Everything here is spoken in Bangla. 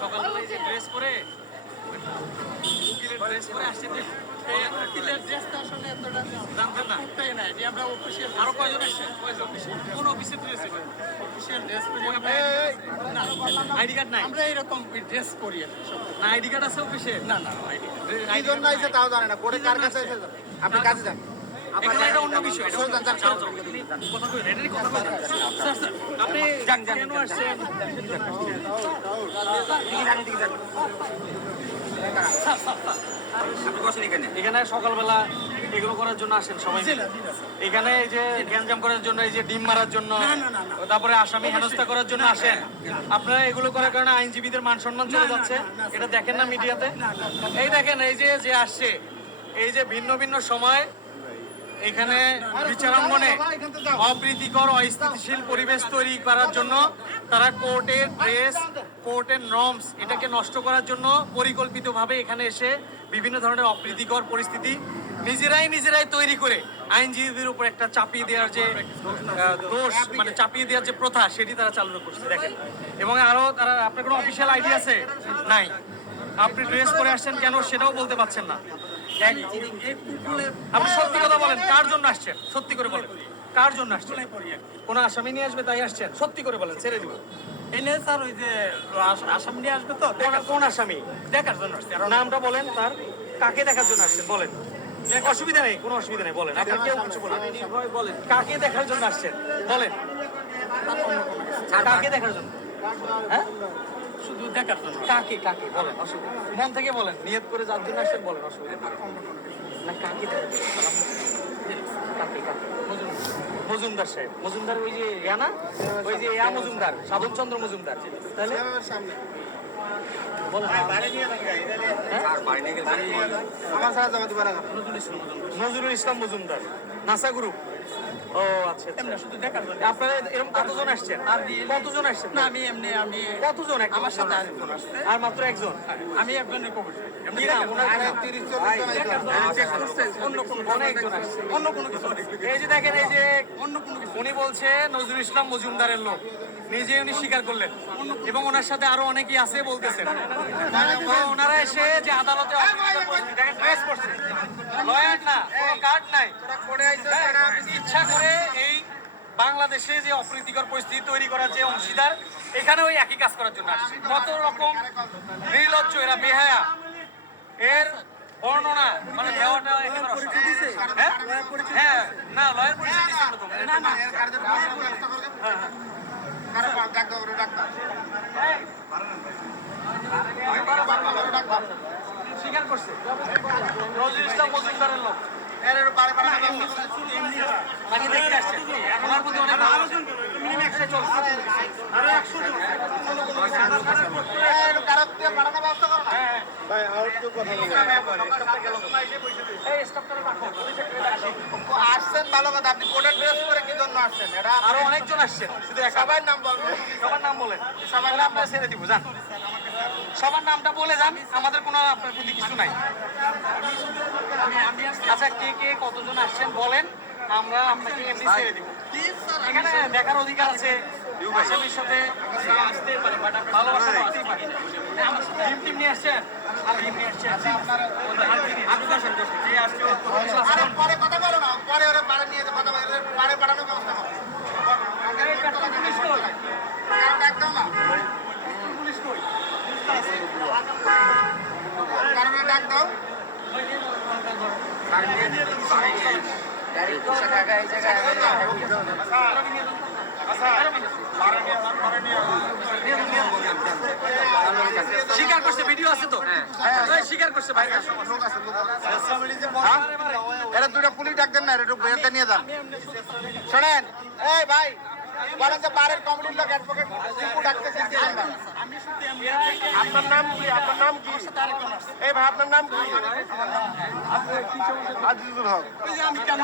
সকালবেলায় যে ড্রেস পরে উকিলের ড্রেস পরে আসছে, উকিলের ড্রেসটা আসলে এতটা জানতেন না, আমরা অফিসিয়াল আরো কয়জন আসছে, কোন অফিসের dress official dress ID card নাই, আমরা এরকম ড্রেস করি না। আইডি কার্ড আছে অফিসে? না না, আইডি জন্য আইছে তাও জানে না, কোর্টে কার কাছে আছে, আপনি কাজে যান। এটা অন্য বিষয়, কথা কই রেডি কথা কই। স্যার স্যার আপনি কেন আসছেন? এখানে সকালবেলা এগুলো করার জন্য আসেন সবাই? এখানে এই যে গ্যাঞ্জাম করার জন্য, এই যে ডিম মারার জন্য, তারপরে আসামি হেনস্থা করার জন্য আসেন? আপনারা এগুলো করার কারণে আইনজীবীদের মান সম্মান চলে যাচ্ছে, এটা দেখেন না মিডিয়াতে? এই দেখেন, এই যে আসছে, এই যে ভিন্ন ভিন্ন সময় এখানে বিচারাঙ্গনে অপ্রীতিকর অস্থিতিশীল পরিবেশ তৈরি করার জন্য তারা কোর্টের ড্রেস, কোর্টের নর্মস এটাকে নষ্ট করার জন্য পরিকল্পিতভাবে এখানে এসে বিভিন্ন ধরনের অপ্রীতিকর পরিস্থিতি নিজেরাই তৈরি করে আইনজীবীদের উপর একটা চাপিয়ে দেওয়ার যে দোষ, মানে চাপিয়ে দেওয়ার যে প্রথা, সেটি তারা চালু করছে দেখেন। এবং আরো তারা, আপনার কোনো অফিসিয়াল আইডি আছে? নাই। আপনি ড্রেস পরে আসছেন কেন সেটাও বলতে পারছেন না। আপনি সত্যি কথা বলেন, কার জন্য আসছেন? সত্যি করে বলেন, কার জন্য আসছেন? কোন আসামি নিয়ে আসবে তাই আসছেন? সত্যি করে বলেন, ছেড়ে দিব। এনে স্যার ওই যে আসামি নিয়ে আসবে তো, কোন আসামি দেখার জন্য আসছে? নামটা বলেন তার, কাকে দেখার জন্য আসছেন বলেন। অসুবিধা নেই, কোনো অসুবিধা নেই, বলেন। আপনার কেউ কিছু বলেন, কাকে দেখার জন্য আসছেন বলেন, কাকে দেখার জন্য? হ্যাঁ, শুধু দেখার জন্য। কাকে কাকে বলেন, অসুবিধা মন থেকে বলেন, নিয়ত করে যার জন্য আসছেন বলেন, অসুবিধা না। কাকে দেখার জন্য? কাকে কাকে? মজুমদার সাহেব, মজুমদার ওই যে না, ওই যে মজুমদার, সাধনচন্দ্র মজুমদার। তাহলে নজরুল ইসলাম মজুমদার, নাসা গ্রুপ। ও আচ্ছা, আপনারা এরকম কতজন আসছেন? কতজন আসছেন? না আমি এমনি, আমি কতজন? আমার সাথে আর মাত্র একজন, আমি একজনের খবর। অন্য কোনো কিছু, এই যে দেখেন, এই যে অন্য কোনো কিছু উনি বলছে নজরুল ইসলাম মজুমদারের লোক, নিজে উনি স্বীকার করলেন, এবং ওনার সাথে আরো অনেকেই আছে বলতেছেন। ওনারা এসে যে আদালতে ড্রেস করছে, লয়ার না, কোনো কার্ড নাই, ইচ্ছা করে এই বাংলাদেশে যে অপ্রীতিকর পরিস্থিতি তৈরি করার যে অংশীদার, এখানে ওই একই কাজ করার জন্য আসছে। কত রকম নির্লজ্জ এরা, বেহায়া, এর বর্ণনা মানে দেওয়াটা একেবারে হ্যাঁ না, লয়ের পরিচয় দিচ্ছে না, না স্বীকার করছে নজরুল ইসলাম মজুমদারের লোক। আসছেন ভালো কথা, আপনি কোর্টের ড্রেস করে কি জন্য আসছেন? আরো অনেকজন আসছেন, শুধু সবার নাম বলবেন, সবার নাম বলেন, সবার নাম আমরা ছেড়ে দিব, যান সবার নামটা বলে যান, আমাদের কোনো আপনার প্রতি কিছু নাই। আচ্ছা, কে কে কতজন আসছেন বলেন, আমরা আপনাকে এমনি ছেড়ে দিব। এখানে দেখার অধিকার আছে, আসামির সাথে আসতে পারে, ভালোবাসা আসতেই পারে। টিম নিয়ে আসছেন, আর টিম নিয়ে আসছেন, পরে কথা বলো না, পরে ওরা পারে নিয়ে কথা বলে, পারে পাঠানোর ব্যবস্থা করো। একদম না, পুলিশ কই? কারণে ডাক দাও। স্বীকার করছে, ভিডিও আছে তো, স্বীকার করছে ভাই। এরা দুটা পুলিশ ডাক দেন না, একটু বেরতে নিয়ে যান। শোনেন, এই ভাই বলেন যে বারের কমিটির লোক অ্যাডভোকেট ডাকতেছে। আপনার নাম কি? আপনার নাম কি? এই ভাই আপনার নাম কি? আজিজুল হক। আমি কেন